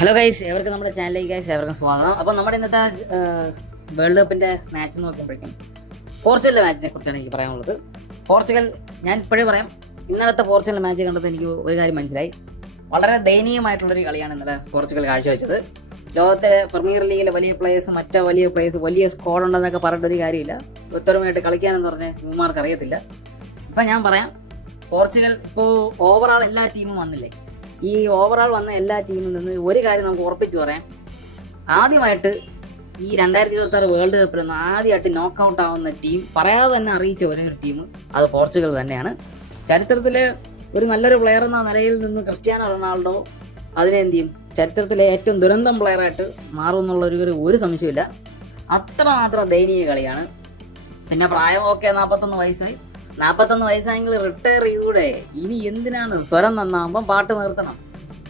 Hello guys, എവർക്കും നമ്മുടെ ചാനലിലേക്ക് guys എവർക്കും സ്വാഗതം. അപ്പോൾ നമ്മുടെ ഇന്നത്തെ വേൾഡ് കപ്പിൻ്റെ മാച്ച് നോക്കുമ്പോഴേക്കും പോർച്ചുഗലിൻ്റെ മാച്ചിനെ കുറിച്ചാണ് എനിക്ക് പറയാനുള്ളത്. പോർച്ചുഗൽ, ഞാൻ ഇപ്പോഴേ പറയാം, ഇന്നലത്തെ പോർച്ചുഗൽ മാച്ച് കണ്ടത് എനിക്ക് ഒരു കാര്യം മനസ്സിലായി. വളരെ ദയനീയമായിട്ടുള്ളൊരു കളിയാണ് ഇന്നലെ പോർച്ചുഗൽ കാഴ്ചവെച്ചത്. ലോകത്തെ പ്രീമിയർ ലീഗിലെ വലിയ പ്ലേയേഴ്സ്, മറ്റു വലിയ പ്ലേയേഴ്സ്, വലിയ സ്ക്വാഡ് ഉണ്ടെന്നൊക്കെ പറഞ്ഞിട്ടൊരു കാര്യമില്ല. ഉത്തരമായിട്ട് കളിക്കാനെന്ന് പറഞ്ഞാൽ ഇവന്മാർക്ക് അറിയത്തില്ല. ഇപ്പം ഞാൻ പറയാം, പോർച്ചുഗൽ ഇപ്പോൾ ഓവറാൾ എല്ലാ ടീമും വന്നില്ലേ, ഈ ഓവറാൾ വന്ന എല്ലാ ടീമിൽ നിന്ന് ഒരു കാര്യം നമുക്ക് ഉറപ്പിച്ച് പറയാം. ആദ്യമായിട്ട് ഈ 2026 വേൾഡ് കപ്പിൽ നിന്ന് ആദ്യമായിട്ട് നോക്കൗട്ട് ആവുന്ന ടീം, പറയാതെ തന്നെ അറിയിച്ച ഒരേ ഒരു ടീം അത് പോർച്ചുഗൽ തന്നെയാണ്. ചരിത്രത്തിൽ ഒരു നല്ലൊരു പ്ലെയർ എന്ന നിലയിൽ നിന്ന് ക്രിസ്ത്യാനോ റൊണാൾഡോ അതിനെ എന്ത് ചെയ്യും, ചരിത്രത്തിലെ ഏറ്റവും ദുരന്തം പ്ലെയറായിട്ട് മാറും എന്നുള്ളൊരു ഒരു സംശയമില്ല. അത്രമാത്രം ദയനീയ കളിയാണ്. പിന്നെ പ്രായം ഒക്കെ 41 വയസ്സായി. 41 വയസ്സായെങ്കിൽ റിട്ടയർ ചെയ്തുകൂടെ? ഇനി എന്തിനാണ്? സ്വരം നന്നാകുമ്പം പാട്ട് നിർത്തണം.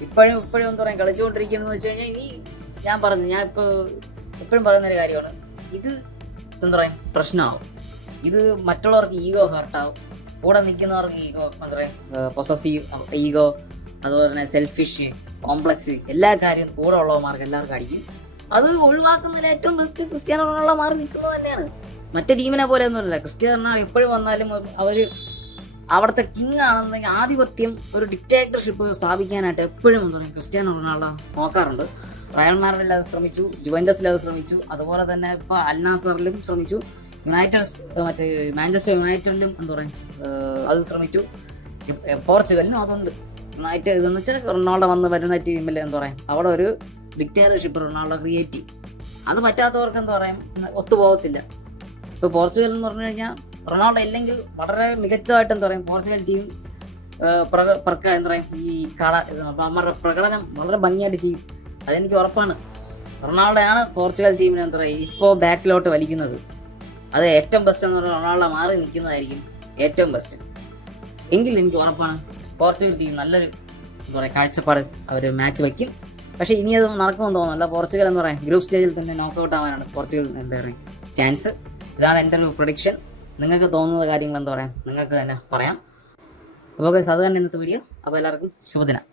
ഇപ്പോഴും എന്താ പറയുക, കളിച്ചുകൊണ്ടിരിക്കുന്നതെന്ന് വെച്ച് കഴിഞ്ഞാൽ ഇനി ഞാൻ എപ്പോഴും പറയുന്നൊരു കാര്യമാണ്, ഇത് എന്താ പറയുക, പ്രശ്നമാവും. ഇത് മറ്റുള്ളവർക്ക് ഈഗോ ഹർട്ടാവും, കൂടെ നിൽക്കുന്നവർക്ക് ഈഗോ, എന്താ പറയുക, പൊസസീവ് ഈഗോ, അതുപോലെ തന്നെ സെൽഫിഷ്, കോംപ്ലക്സ്, എല്ലാ കാര്യവും കൂടെ ഉള്ളവന്മാർക്ക് എല്ലാവർക്കും അടിക്കും. അത് ഒഴിവാക്കുന്നതിൽ ഏറ്റവും ബെസ്റ്റ് ക്രിസ്ത്യാനോ റൊണാൾഡോ മാറി നിൽക്കുന്നത് തന്നെയാണ്. മറ്റേ ടീമിനെ പോലെ ഒന്നുമില്ല. ക്രിസ്ത്യാനോ റൊണാൾഡോ എപ്പോഴും വന്നാലും അവർ അവിടുത്തെ കിങ് ആണെന്നെങ്കിൽ ആധിപത്യം, ഒരു ഡിക്റ്റേറ്റർഷിപ്പ് സ്ഥാപിക്കാനായിട്ട് എപ്പോഴും എന്താ പറയുക, ക്രിസ്ത്യാനോ റൊണാൾഡോ നോക്കാറുണ്ട്. റയൽ മാഡ്രിഡിൽ അത് ശ്രമിച്ചു, ജുവന്റസിൽ അത് ശ്രമിച്ചു, അതുപോലെ തന്നെ ഇപ്പോൾ അൽ നാസറിലും ശ്രമിച്ചു, മാഞ്ചസ്റ്റർ യുണൈറ്റഡിലും എന്താ പറയുക അത് ശ്രമിച്ചു. പോർച്ചുഗലിനും അതുണ്ട്. യുണൈറ്റഡ് ഇതെന്ന് വെച്ചാൽ റൊണാൾഡോ വരുന്ന ടീമിൽ എന്താ പറയുക, അവിടെ ഒരു ഡിക്റ്റേറ്റർഷിപ്പ് റൊണാൾഡോ ക്രിയേറ്റ് ചെയ്യും. അത് പറ്റാത്തവർക്ക് എന്താ പറയുക, ഒത്തുപോകത്തില്ല. ഇപ്പോൾ പോർച്ചുഗൽ എന്ന് പറഞ്ഞു കഴിഞ്ഞാൽ റൊണാൾഡോ ഇല്ലെങ്കിൽ വളരെ മികച്ചതായിട്ട് എന്താ പറയുക, പോർച്ചുഗൽ ടീം എന്താ പറയുക, ഈ അവരുടെ പ്രകടനം വളരെ ഭംഗിയായിട്ട് ചെയ്യും. അതെനിക്ക് ഉറപ്പാണ്. റൊണാൾഡോയാണ് പോർച്ചുഗൽ ടീമിനെ എന്താ പറയുക ഇപ്പോൾ ബാക്കിലോട്ട് വലിക്കുന്നത്. അത് ഏറ്റവും ബെസ്റ്റ് എന്ന് പറഞ്ഞാൽ റൊണാൾഡോ മാറി നിൽക്കുന്നതായിരിക്കും ഏറ്റവും ബെസ്റ്റ്. എങ്കിൽ എനിക്ക് ഉറപ്പാണ് പോർച്ചുഗൽ ടീം നല്ലൊരു എന്താ പറയുക കാഴ്ചപ്പാട് അവർ മാച്ച് വയ്ക്കും. പക്ഷേ ഇനി അത് നടക്കുമെന്ന് തോന്നുന്നില്ല. പോർച്ചുഗൽ എന്ന് പറയാം ഗ്രൂപ്പ് സ്റ്റേജിൽ തന്നെ നോക്കൗട്ട് ആവാനാണ് പോർച്ചുഗൽ എന്താ പറയുക ചാൻസ്. ഇതാണ് എൻ്റെ ഒരു പ്രൊഡിക്ഷൻ. നിങ്ങൾക്ക് തോന്നുന്ന കാര്യങ്ങൾ എന്താ പറയുക, നിങ്ങൾക്ക് തന്നെ പറയാം. അപ്പോൾ അത് തന്നെ ഇന്നത്തെ വീഡിയോ. അപ്പോൾ എല്ലാവർക്കും ശുഭദിനം.